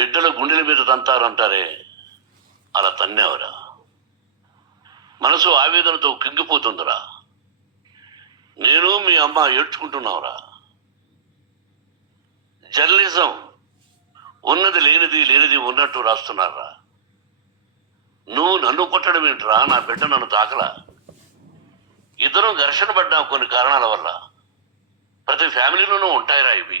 బిడ్డల గుండెల మీద తంతారు అంటారే అలా తన్నేవరా మనసు ఆవేదనతో కింగిపోతుందిరా నేను మీ అమ్మ ఏడ్చుకుంటున్నావురా జర్నలిజం ఉన్నది లేనిది లేనిది ఉన్నట్టు రాస్తున్నారా నువ్వు నన్ను కొట్టడం ఏంట్రా నా బిడ్డ నన్ను తాకలా ఇద్దరం ఘర్షణ పడ్డా కొన్ని కారణాల వల్ల ప్రతి ఫ్యామిలీలోనూ ఉంటాయిరా ఇవి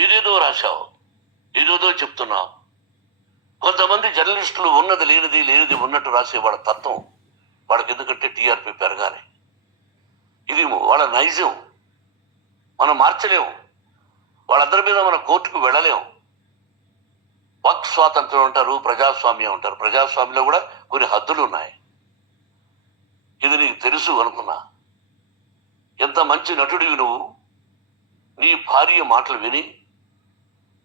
ఏదేదో రాశావు ఏదేదో చెప్తున్నావు కొంతమంది జర్నలిస్టులు ఉన్నది లేనిది లేనిది ఉన్నట్టు రాసే వాళ్ళ తత్వం వాళ్ళకి ఎందుకంటే టీఆర్పీ పెరగాలి ఇది వాళ్ళ నైజం మనం మార్చలేము వాళ్ళందరి మీద మన కోర్టుకు వెళ్ళలేము వక్ స్వాతంత్రం అంటారు ప్రజాస్వామ్యం అంటారు ప్రజాస్వామ్యంలో కూడా కొన్ని హద్దులు ఉన్నాయి ఇది నీకు తెలుసు అనుకున్నా ఎంత మంచి నటుడివి నువ్వు నీ భార్య మాటలు విని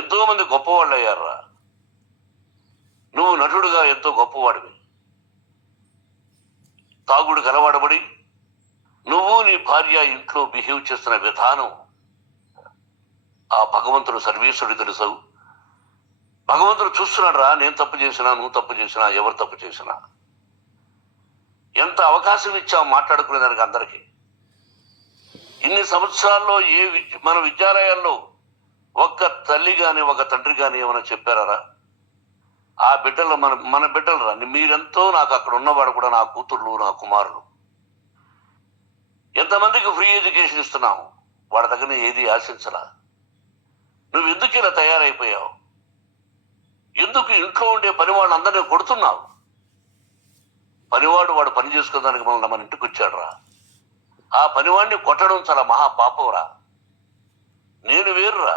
ఎంతో మంది గొప్పవాళ్ళు అయ్యారా నువ్వు నటుడుగా ఎంతో గొప్పవాడివి తాగుడు కలవాడబడి నువ్వు నీ భార్య ఇంట్లో బిహేవ్ చేస్తున్న విధానం ఆ భగవంతుడు సర్వీసుడు తెలుసావు భగవంతుడు చూస్తున్నాడు రా నేను తప్పు చేసినా నువ్వు తప్పు చేసినా ఎవరు తప్పు చేసినా ఎంత అవకాశం ఇచ్చావు మాట్లాడుకునే దానికి అందరికీ ఇన్ని సంవత్సరాల్లో ఏ విద్య మన విద్యాలయాల్లో ఒక్క తల్లి కానీ ఒక తండ్రి కానీ ఏమైనా చెప్పారా ఆ బిడ్డలు మన మన బిడ్డలు రాని మీరెంతో నాకు అక్కడ ఉన్నవాడు కూడా నా కూతుళ్ళు నా కుమారులు ఎంతమందికి ఫ్రీ ఎడ్యుకేషన్ ఇస్తున్నావు వాడి దగ్గర ఏది ఆశించరా నువ్వు ఎందుకు ఇలా తయారైపోయావు ఎందుకు ఇంట్లో ఉండే పని అందరినీ కొడుతున్నావు పనివాడు వాడు పని చేసుకునేదానికి మనల్ని మన ఇంటికి రా ఆ పనివాడిని కొట్టడం చాలా మహా పాపంరా నేను వేరురా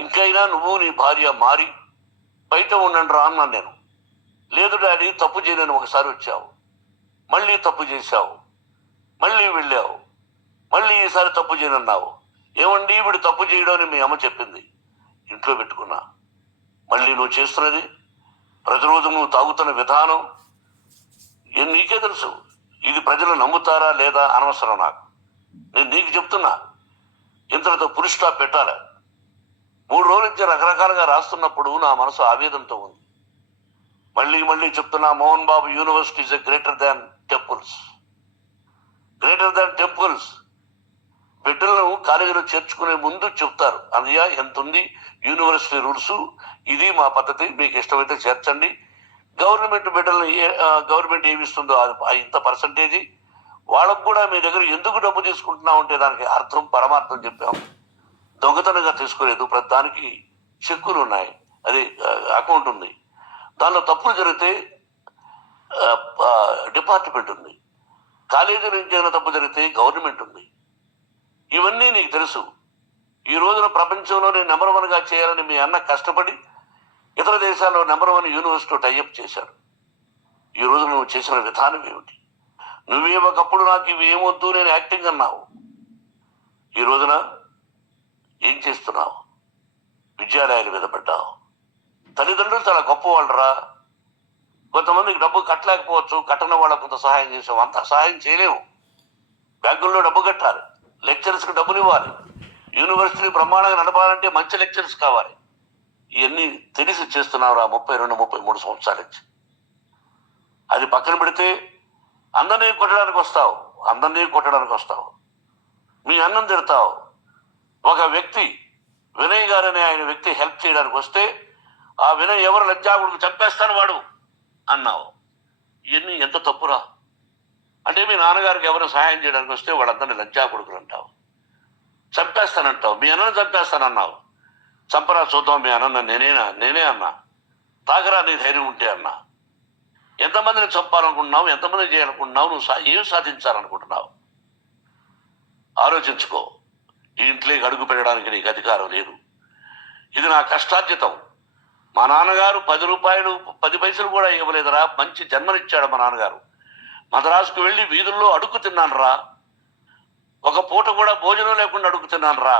ఇంకైనా నువ్వు నీ భార్య మారి బయట ఉండండి రా అన్నాను నేను లేదు డాడీ తప్పు చేయలేను ఒకసారి వచ్చావు మళ్ళీ తప్పు చేశావు మళ్ళీ వెళ్ళావు మళ్ళీ ఈసారి తప్పు చేయనన్నావు ఏమండి వీడు తప్పు చేయడం అని మీ అమ్మ చెప్పింది ఇంట్లో పెట్టుకున్నా మళ్ళీ నువ్వు చేస్తున్నది ప్రతిరోజు నువ్వు తాగుతున్న విధానం నీకే తెలుసు ఇది ప్రజలు నమ్ముతారా లేదా అనవసరం నాకు నేను నీకు చెప్తున్నా ఇంతటితో పురుషులా పెట్టాలి మూడు రోజుల నుంచి రకరకాలుగా రాస్తున్నప్పుడు నా మనసు ఆవేదంతో ఉంది మళ్ళీ మళ్ళీ చెప్తున్నా Mohan Babu university is a greater than temples greater than temples బిడ్డలను కాలేజీలో చేర్చుకునే ముందు చెప్తారు అన్నయ్య ఎంత ఉంది యూనివర్సిటీ రూల్స్ ఇది మా పద్ధతి మీకు ఇష్టమైతే చేర్చండి గవర్నమెంట్ బిడ్డలను ఏ గవర్నమెంట్ ఏమిస్తుందో అది ఇంత పర్సంటేజీ వాళ్ళకు కూడా మీ దగ్గర ఎందుకు డబ్బు తీసుకుంటున్నాం దానికి అర్థం పరమార్థం చెప్పాము దొంగతనంగా తీసుకోలేదు ప్రతి దానికి చెక్కులు ఉన్నాయి అది అకౌంట్ ఉంది దానిలో తప్పులు జరిగితే డిపార్ట్మెంట్ ఉంది కాలేజీ నుంచి ఏదైనా తప్పు జరిగితే గవర్నమెంట్ ఉంది ఇవన్నీ నీకు తెలుసు ఈ రోజున ప్రపంచంలోనే నెంబర్ వన్గా చేయాలని మీ అన్న కష్టపడి ఇతర దేశాల్లో నెంబర్ వన్ యూనివర్సిటీ టైఅప్ చేశాడు ఈ రోజు నువ్వు చేసిన విధానం ఏమిటి ఒకప్పుడు నాకు ఇవి ఏమొద్దు నేను యాక్టింగ్ అన్నావు ఈ రోజున ఏం చేస్తున్నావు విద్యాలయాల మీద పడ్డావు తల్లిదండ్రులు చాలా గొప్పవాళ్ళరా కొంతమందికి డబ్బు కట్టలేకపోవచ్చు కట్టిన వాళ్ళకు కొంత సహాయం చేసాం అంత సహాయం చేయలేము బ్యాంకుల్లో డబ్బు కట్టాలి లెక్చర్స్కి డబ్బులు ఇవ్వాలి యూనివర్సిటీ బ్రహ్మాండంగా నడపాలంటే మంచి లెక్చర్స్ కావాలి ఇవన్నీ తెలిసి చేస్తున్నారు ఆ ముప్పై రెండు ముప్పై మూడు సంవత్సరాల నుంచి అది పక్కన పెడితే అందరినీ కొట్టడానికి వస్తావు అందరినీ కొట్టడానికి వస్తావు మీ అన్నం తిడతావు ఒక వ్యక్తి వినయ్ గారు అనే ఆయన వ్యక్తి హెల్ప్ చేయడానికి వస్తే ఆ వినయ్ ఎవరు లజ్జాగుడికి చంపేస్తాను వాడు అన్నావు ఇవన్నీ ఎంత తప్పురా అంటే మీ నాన్నగారికి ఎవరు సహాయం చేయడానికి వస్తే వాళ్ళందరినీ లజ్జా కొడుకులు అంటావు చంపేస్తానంటావు మీ అన్నను చంపేస్తానన్నావు చంపరా చూద్దాం మీ అన్న నేనేనా నేనే అన్నా తాగరా నీ ధైర్యం ఉంటే అన్నా ఎంతమందిని చంపాలనుకుంటున్నావు ఎంతమంది చేయాలనుకుంటున్నావు నువ్వు ఏం సాధించాలనుకుంటున్నావు ఆలోచించుకో ఈ అడుగు పెట్టడానికి నీకు అధికారం లేదు ఇది నా కష్టార్జితం మా నాన్నగారు పది రూపాయలు పది పైసలు కూడా ఇవ్వలేదురా మంచి జన్మనిచ్చాడు మా నాన్నగారు మద్రాసుకు వెళ్ళి వీధుల్లో అడుగు తిన్నాను రా ఒక పూట కూడా భోజనం లేకుండా అడుగుతున్నాను రా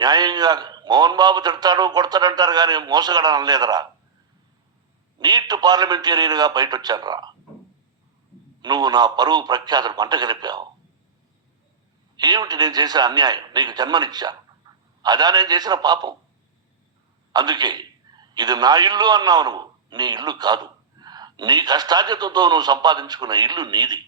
న్యాయంగా మోహన్ బాబు తిడతాడు కొడతాడంటారు కానీ మోసగడం అనలేదురా నీట్ పార్లమెంటేరియన్గా బయట వచ్చాను రా నువ్వు నా పరువు ప్రఖ్యాతులు పంట కలిపావు నేను చేసిన అన్యాయం నీకు జన్మనిచ్చా అదా నేను చేసిన పాపం అందుకే ఇది నా ఇల్లు అన్నావు నువ్వు నీ ఇల్లు కాదు నీ కష్టార్జితతో నువ్వు సంపాదించుకున్న ఇల్లు నీది